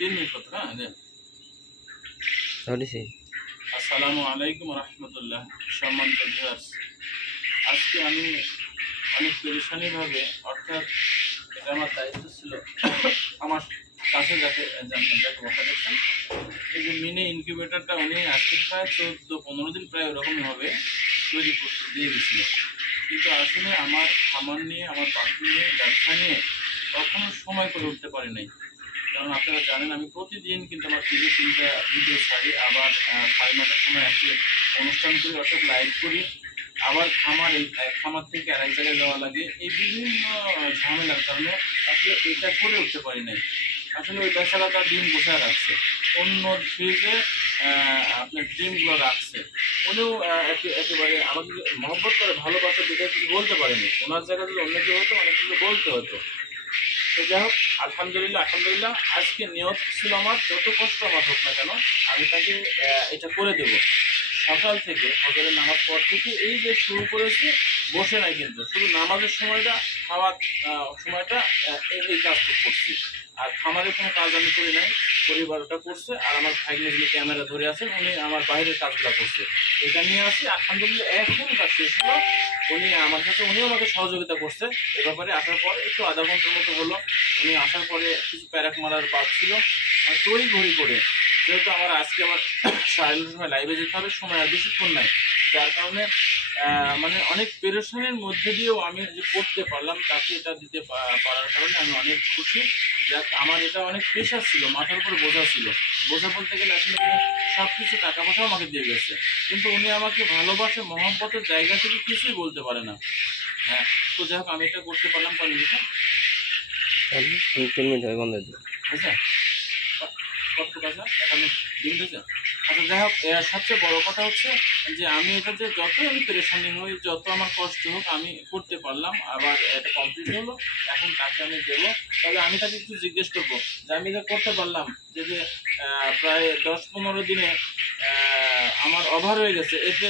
3 minute কথা। হ্যাঁ, আসসালামু আলাইকুম রহমতুল্লাহ। সম্মানিত ভিউয়ার্স, আজকে আমি অনেক পেরেশানিভাবে, অর্থাৎ এটা আমার দায়িত্ব ছিল আমার কাছে যাকে বসা দেখছেন, এই যে মিনি ইনকিউবেটরটা উনি আজকে প্রায় 14-15 দিন প্রায় ওরকমই হবে তৈরি করতে দিয়ে দিয়েছিল। কিন্তু আসলে আমার খামার নিয়ে, আমার পাখি নিয়ে, ব্যবসা নিয়ে কখনো সময় করে উঠতে পারি নাই। কারণ আপনারা জানেন আমি প্রতিদিন কিন্তু আমার 3টা ভিডিও ছাড়ি, আবার 9টার সময় একটি অনুষ্ঠান করি, অর্থাৎ লাইভ করি, আবার খামার থেকে আরেক জায়গায় যাওয়া লাগে। এই বিভিন্ন ঝামেলার কারণে আসলে এটা করে উঠতে পারি নাই। আসলে ওই বেচারাটা ডিম বসায় রাখছে, অন্য ফ্রিজে আপনার ডিমগুলো রাখছে। উনিও একেবারে আমাকে মহব্বত করে, ভালোবাসা দেখে কিছু বলতে পারেনি। ওনার জায়গায় যদি অন্য কেউ হতো অনেক কিছু বলতে হতো। তো যাই হোক, আলহামদুলিল্লাহ আজকে নিয়ত ছিল আমার, যত কষ্ট আমার হোক না কেন আমি তাকে এটা করে দেব। সকাল থেকে ফজরের নামাজ পর থেকে এই যে শুরু করেছি, বসে নাই কিন্তু, শুধু নামাজের সময়টা, খাওয়ার সময়টা এই কাজটা করছি। আর খামারের কোনো কাজ আমি করি নাই, পরিবার ওটা করছে। আর আমার ভাগ্নে যিনি ক্যামেরা ধরে আছেন উনি আমার বাইরের কাজগুলো করছে। এটা নিয়ে আসি, আলহামদুলিল্লাহ এখন কাজ শেষ হলো। উনিও আমাকে সহযোগিতা করছে এ ব্যাপারে। আসার পরে একটু আধা ঘন্টার মতো হলো। উনি আসার পরে কিছু প্যারাক মারার বাদ ছিল, আর তড়িঘড়ি করে, যেহেতু আমার আজকে আমার 9:30 সময় লাইভে যেতে হবে, সময় আর বেশিক্ষণ নাই, যার কারণে মানে অনেক পেরেশানির মধ্যে দিয়েও আমি যে করতে পারলাম, তাকে এটা দিতে পারার কারণে আমি অনেক খুশি। যাক, আমার এটা অনেক প্রেশার ছিল, মাথার উপর বোঝা ছিল। বোঝা বলতে গেলে আসলে সব কিছু টাকা পয়সাও আমাকে দিয়ে গেছে, কিন্তু উনি আমাকে ভালোবাসে, মহব্বতের জায়গা থেকে কিছুই বলতে পারে না। হ্যাঁ, তো যাই হোক, আমি এটা করতে পারলাম। কয় মিনিট? 3 মিনিট বন্ধ দিই। আচ্ছা, কতটুকু আছে? এখন দিন দিয়েছে। আচ্ছা, যাই হোক, সবচেয়ে বড় কথা হচ্ছে যে আমি এটাতে যতই আমি পেরেশানি হই, যত আমার কষ্ট হোক, আমি করতে পারলাম। আবার এটা কমপ্লিট হলো, এখন তাকে আমি দেবো। তাহলে আমি তাকে একটু জিজ্ঞেস করবো যে আমি এটা করতে পারলাম, যে প্রায় 10-15 দিনে আমার ওভার হয়ে গেছে। এতে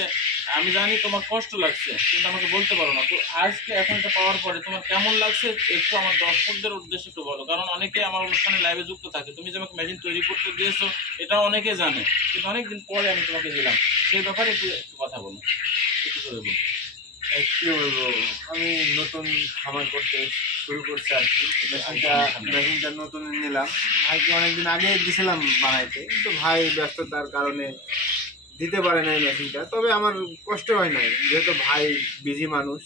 আমি জানি তোমার কষ্ট লাগছে, কিন্তু আমাকে বলতে পারো না। তো আজকে এখন এটা পাওয়ার পরে তোমার কেমন লাগছে একটু আমার দর্শকদের উদ্দেশ্যে একটু বলো। কারণ অনেকে আমার অনুষ্ঠানে লাইভে যুক্ত থাকে। তুমি যে আমাকে মেশিন তৈরি করতে দিয়েছো এটাও অনেকে জানে, কিন্তু অনেকদিন পরে আমি তোমাকে দিলাম, সেই ব্যাপারে একটু কথা বলো, একটু করে বলবো। কি বলবো, আমি নতুন খামার করতে শুরু করছি আর কি। মেশিনটা নতুন নিলাম, ভাইকে অনেকদিন আগে দিয়েছিলাম বানাইতে, কিন্তু ভাই ব্যস্ততার কারণে দিতে পারে নাই মেশিনটা। তবে আমার কষ্ট হয় নাই, যেহেতু ভাই বিজি মানুষ,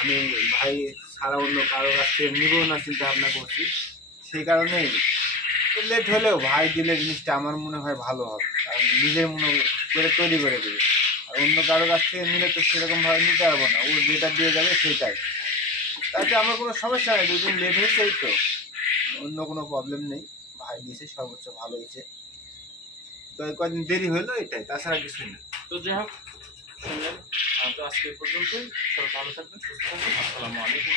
আমি ভাই ছাড়া অন্য কারো কাছ থেকে নিব না চিন্তা ভাবনা করছি। সেই কারণেই লেট হলেও ভাই দিলে জিনিসটা আমার মনে হয় ভালো হবে, কারণ নিজের মনে করে তৈরি করে দেবে। আর অন্য কারো কাছ থেকে নিলে তো সেরকমভাবে নিতে পারবো না, ও যেটা দিয়ে যাবে সেটাই। তাতে আমার কোনো সমস্যা নেই, 2 দিন লেট হয়েছে এই তো, অন্য কোনো প্রবলেম নেই। ভাই দিয়েছে, সর্বোচ্চ ভালো হয়েছে। তো কদিন দেরি হলো এটাই, তাছাড়া কিছুই না। তো যাই হোক, শুনলেন। তো আজকে এই পর্যন্তই। সবাই ভালো থাকবেন, সুস্থ থাকবেন। আসসালামু আলাইকুম।